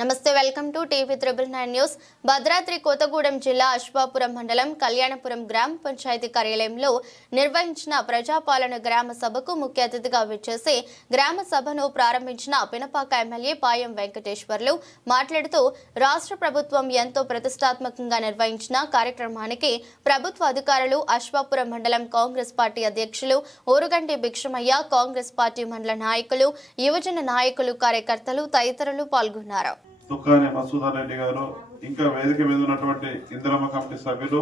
నమస్తే welcome to TV 999 news. Bhadradri Kothagudem జిల్లా అశ్వాపురం మండలం కళ్యాణపురం గ్రామ పంచాయతీ కార్యాలయంలో నిర్వహించిన ప్రజాపాలన గ్రామ సభకు ముఖ్య అతిథిగా విచ్చేసి గ్రామ సభను ప్రారంభించిన పినపాక ఎమ్మెల్యే పాయం వెంకటేశ్వర్లు మాట్లాడుతూ రాష్ట్ర ప్రభుత్వం ఎంతో ప్రతిష్టాత్మకంగా నిర్వహించిన కార్యక్రమానికి ప్రభుత్వ అధికారులు, అశ్వాపురం మండలం కాంగ్రెస్ పార్టీ అధ్యక్షులు ఊరుగంటి భిక్షమయ్య, కాంగ్రెస్ పార్టీ మండల నాయకులు, యువజన నాయకులు, కార్యకర్తలు తదితరులు పాల్గొన్నారు. దుక్కాని మసూదర్ రెడ్డి గారు, ఇంకా వేదిక మీద ఉన్నటువంటి ఇందిరమ్మ కమిటీ సభ్యులు,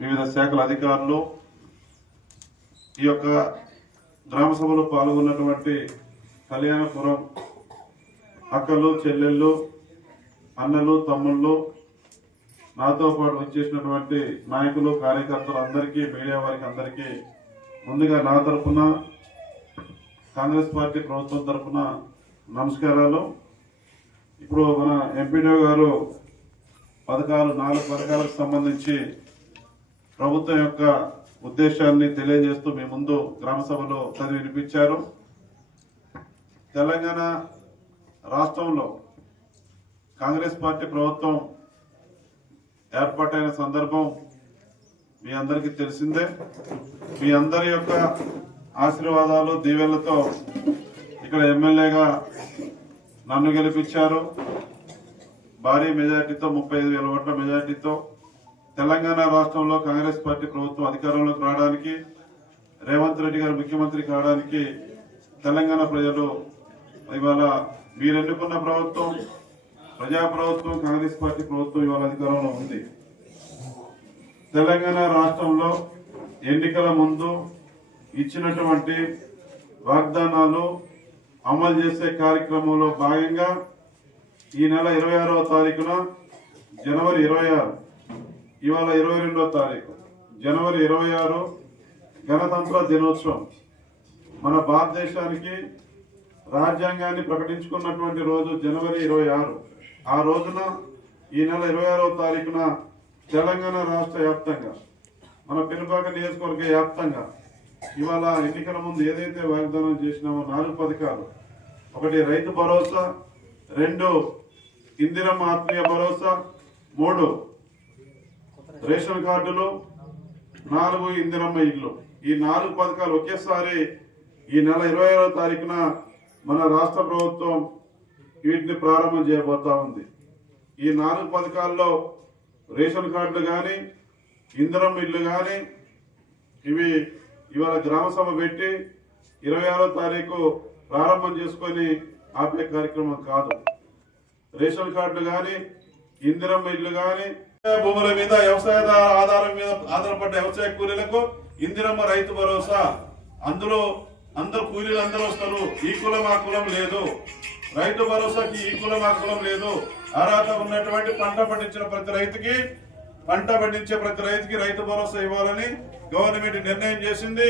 వివిధ శాఖల అధికారులు, ఈ యొక్క గ్రామ సభలో పాల్గొన్నటువంటి కళ్యాణపురం అక్కలు, చెల్లెళ్ళు, అన్నలు, తమ్ముళ్ళు, నాతో పాటు వచ్చేసినటువంటి నాయకులు, కార్యకర్తలు అందరికీ, మీడియా వారికి అందరికీ ముందుగా నా తరఫున, కాంగ్రెస్ పార్టీ ప్రభుత్వం తరఫున నమస్కారాలు. ఇప్పుడు మన ఎంపీడీఓ గారు 4 పథకాలకు సంబంధించి ప్రభుత్వం యొక్క ఉద్దేశాన్ని తెలియజేస్తూ మీ ముందు గ్రామ సభలో చదివి వినిపించారు. తెలంగాణ రాష్ట్రంలో కాంగ్రెస్ పార్టీ ప్రభుత్వం ఏర్పాటైన సందర్భం మీ అందరికీ తెలిసిందే. మీ అందరి యొక్క ఆశీర్వాదాలు, దీవెనలతో ఇక్కడ ఎమ్మెల్యేగా నన్ను గెలిపించారు. భారీ మెజార్టీతో, 35,000 ఓట్ల మెజార్టీతో తెలంగాణ రాష్ట్రంలో కాంగ్రెస్ పార్టీ ప్రభుత్వం అధికారంలోకి రావడానికి, రేవంత్ రెడ్డి గారు ముఖ్యమంత్రి కావడానికి తెలంగాణ ప్రజలు ఇవాళ మీరు ఎన్నుకున్న ప్రభుత్వం, ప్రజా ప్రభుత్వం, కాంగ్రెస్ పార్టీ ప్రభుత్వం ఇవాళ అధికారంలో ఉంది. తెలంగాణ రాష్ట్రంలో ఎన్నికల ముందు ఇచ్చినటువంటి వాగ్దానాలు అమలు చేసే కార్యక్రమంలో భాగంగా ఈ నెల 26వ తారీఖున జనవరి 26, ఇవాళ 22వ తారీఖు, జనవరి 26 గణతంత్ర దినోత్సవం. మన భారతదేశానికి రాజ్యాంగాన్ని ప్రకటించుకున్నటువంటి రోజు జనవరి 26. ఆ రోజున ఈ నెల 26వ తారీఖున తెలంగాణ రాష్ట్ర వ్యాప్తంగా, మన పినపాక నియోజకవర్గ వ్యాప్తంగా ఇవాళ ఎన్నికల ముందు ఏదైతే వాగ్దానం చేసినామో 4 పథకాలు, 1 రైతు భరోసా, 2 ఇందిరమ్మ ఆత్మీయ భరోసా, 3 రేషన్ కార్డులు, 4 ఇందిరమ్మ ఇల్లు, ఈ 4 పథకాలు ఒకేసారి ఈ నెల 26వ తారీఖున మన రాష్ట్ర ప్రభుత్వం వీటిని ప్రారంభం చేయబోతా ఉంది. ఈ 4 పథకాల్లో రేషన్ కార్డులు కానీ, ఇందిరమ్మ ఇల్లు కానీ ఇవి ఇవాళ గ్రామ సభ పెట్టి 26వ తారీఖు ప్రారంభం చేసుకొని ఆపే కార్యక్రమం కాదు. రేషన్ కార్డులు కానీ, ఇందిరమ్మ ఇల్లు కానీ, భూముల మీద వ్యవసాయ ఆధారం మీద ఆధారపడ్డ వ్యవసాయ కూలీలకు ఇందిరమ్మ రైతు భరోసా, అందులో అందరు కూలీలు అందరూ వస్తారు. ఈ కులం ఆ కులం లేదు. రైతు భరోసాకి ఈ కులం ఆ కులం లేదు. అర్హత ఉన్నటువంటి పంట పండించే ప్రతి రైతుకి రైతు భరోసా ఇవ్వాలని గవర్నమెంట్ నిర్ణయం చేసింది.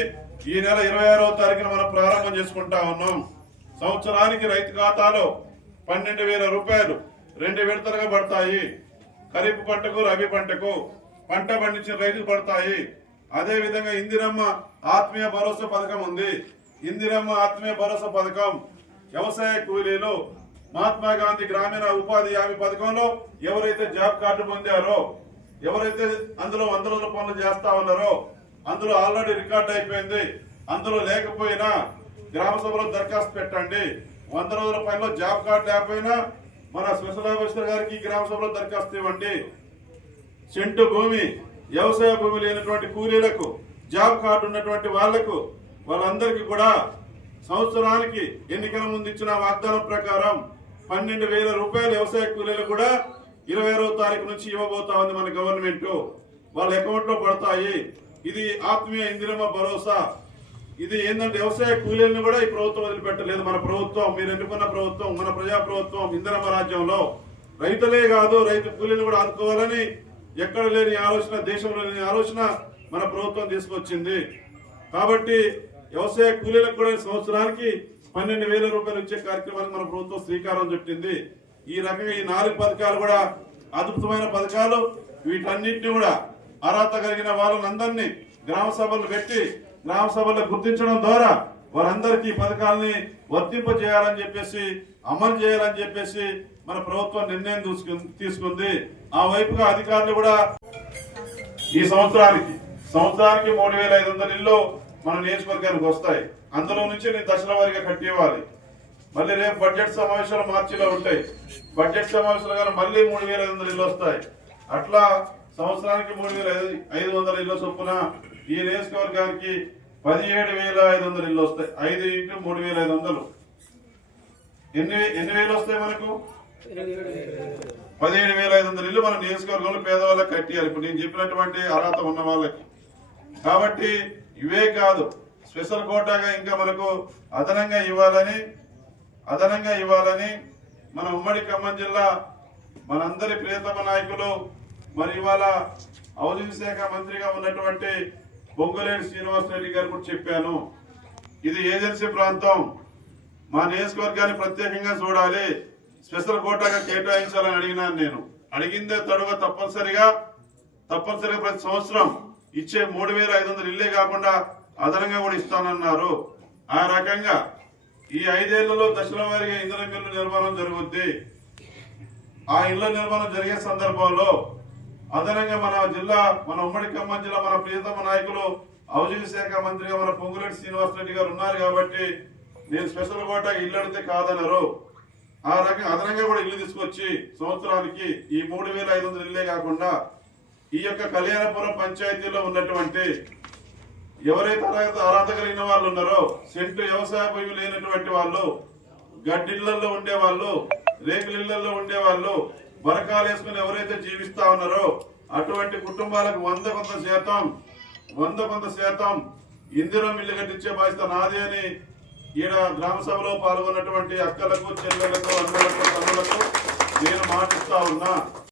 ఈ నెల 26వ తారీఖున మనం ప్రారంభం చేసుకుంటా ఉన్నాం. సంవత్సరానికి రైతు ఖాతాలో 12,000 రూపాయలు 2 విడతలుగా పడతాయి. ఖరీఫ్ పంటకు, రబీ పంటకు, పంట పండించిన రైతుకు పడతాయి. అదే విధంగా ఇందిరమ్మ ఆత్మీయ భరోసా పథకం ఉంది. ఇందిరమ్మ ఆత్మీయ భరోసా పథకం వ్యవసాయ కూలీలు, మహాత్మా గాంధీ గ్రామీణ ఉపాధి హామీ పథకంలో ఎవరైతే జాబ్ కార్డు పొందారో, ఎవరైతే అందులో 100 రోజుల పనులు చేస్తా ఉన్నారో, అందులో ఆల్రెడీ రికార్డ్ అయిపోయింది. అందులో లేకపోయినా గ్రామ సభలో దరఖాస్తు పెట్టండి. 100 రోజుల పనిలో జాబ్ కార్డు లేకపోయినా మన స్పెషల్ ఆఫీసర్ గారికి గ్రామ సభలో దరఖాస్తు ఇవ్వండి. సెంటు భూమి, వ్యవసాయ భూమి లేనటువంటి కూలీలకు, జాబ్ కార్డు ఉన్నటువంటి వాళ్ళందరికీ కూడా సంవత్సరానికి ఎన్నికల ముందు ఇచ్చిన వాగ్దానం ప్రకారం 12,000 రూపాయలు వ్యవసాయ కూలీలు కూడా 26వ తారీఖు నుంచి ఇవ్వబోతా ఉంది మన గవర్నమెంట్. వాళ్ళ అకౌంట్ లో పడతాయి. ఇది ఆత్మీయ ఇందిరమ్మ భరోసా. ఇది ఏంటంటే వ్యవసాయ కూలీలను కూడా ఈ ప్రభుత్వం వదిలిపెట్టలేదు. మన ప్రభుత్వం, మీరు ఎన్నుకున్న ప్రభుత్వం, మన ప్రజా ప్రభుత్వం, ఇందిరమ్మ రాజ్యంలో రైతులే కాదు, రైతు కూలీలు కూడా ఆదుకోవాలని ఎక్కడ లేని ఆలోచన, దేశంలో లేని ఆలోచన మన ప్రభుత్వం తీసుకొచ్చింది. కాబట్టి వ్యవసాయ కూలీలకు కూడా సంవత్సరానికి 12,000 రూపాయలు ఇచ్చే కార్యక్రమానికి మన ప్రభుత్వం శ్రీకారం చుట్టింది. ఈ రకంగా ఈ 4 పథకాలు కూడా అద్భుతమైన పథకాలు. వీటన్నింటినీ కూడా అర్హత కలిగిన వాళ్ళందరినీ గ్రామ సభలు పెట్టి గ్రామ సభల్లో గుర్తించడం ద్వారా వారందరికీ పథకాలని వర్తింపజేయాలని చెప్పేసి, అమలు చేయాలని చెప్పేసి మన ప్రభుత్వం నిర్ణయం తీసుకుంది. ఆ వైపుగా అధికారులు కూడా ఈ సంవత్సరానికి 3,500 ఇళ్ళు మన నియోజకవర్గానికి వస్తాయి. అందులో నుంచి నేను దశల వారీగా కట్టివ్వాలి. మళ్ళీ రేపు బడ్జెట్ సమావేశాలు మార్చిలో ఉంటాయి. బడ్జెట్ సమావేశాలు కానీ మళ్ళీ 3,500 ఇళ్ళు వస్తాయి. అట్లా సంవత్సరానికి 3,500 ఇళ్ళ చొప్పున ఈ నియోజకవర్గానికి 17,500 ఇళ్ళు వస్తాయి. 5 × 3,500 ఎన్ని వేలు వస్తాయి మనకు? 17,500 ఇళ్ళు మన నియోజకవర్గంలో పేదవాళ్ళకి కట్టియాలి. ఇప్పుడు నేను చెప్పినటువంటి అర్హత ఉన్న వాళ్ళకి. కాబట్టి ఇవే కాదు, స్పెషల్ కోటాగా ఇంకా మనకు అదనంగా ఇవ్వాలని మన ఉమ్మడి ఖమ్మం జిల్లా మనందరి ప్రియతమ నాయకులు, మరి ఇవాళ హౌసింగ్ శాఖ మంత్రిగా ఉన్నటువంటి పొంగులేటి శ్రీనివాస్ రెడ్డి గారు కూడా చెప్పాను. ఇది ఏజెన్సీ ప్రాంతం, మా నియోజకవర్గాన్ని ప్రత్యేకంగా చూడాలి, స్పెషల్ కోటాగా కేటాయించాలని అడిగినాను. నేను అడిగిందే తడుగా తప్పనిసరిగా ప్రతి సంవత్సరం ఇచ్చే 3,500 ఇల్లే కాకుండా అదనంగా కూడా ఇస్తానన్నారు. ఆ రకంగా ఈ 5 ఏళ్లలో దశల వారీగా ఇంధన బిల్లు నిర్మాణం జరుగుద్ది. ఆ ఇళ్ల నిర్మాణం జరిగే సందర్భంలో అదనంగా మన ఉమ్మడి ఖమ్మం జిల్లా మన ప్రియతమ నాయకులు హౌసింగ్ శాఖ మంత్రిగా మన పొంగులేటి శ్రీనివాస్ రెడ్డి గారు ఉన్నారు కాబట్టి నేను స్పెషల్ కోటా ఇల్లు అడిగితే కాదన్నారు. ఆ రకంగా అదనంగా కూడా ఇల్లు తీసుకొచ్చి సంవత్సరానికి ఈ 3,500 ఇల్లే కాకుండా ఈ యొక్క కళ్యాణపురం పంచాయతీలో ఉన్నటువంటి ఎవరైతే అర్హత కలిగిన వాళ్ళు ఉన్నారో, సెంటు వ్యవసాయ భూమి లేనటువంటి వాళ్ళు, గడ్డిళ్లలో ఉండేవాళ్ళు, రేకులిళ్లలో ఉండేవాళ్ళు, బరకాలు వేసుకుని ఎవరైతే జీవిస్తా ఉన్నారో అటువంటి కుటుంబాలకు 100% ఇందిరా మిల్లు కట్టించే బాధ్యత నాదే అని ఈడ గ్రామ సభలో పాల్గొన్నటువంటి అక్కలకు, చెల్లెలకు, అన్నలకు, తమ్ములకు నేను మాటిస్తా ఉన్నా.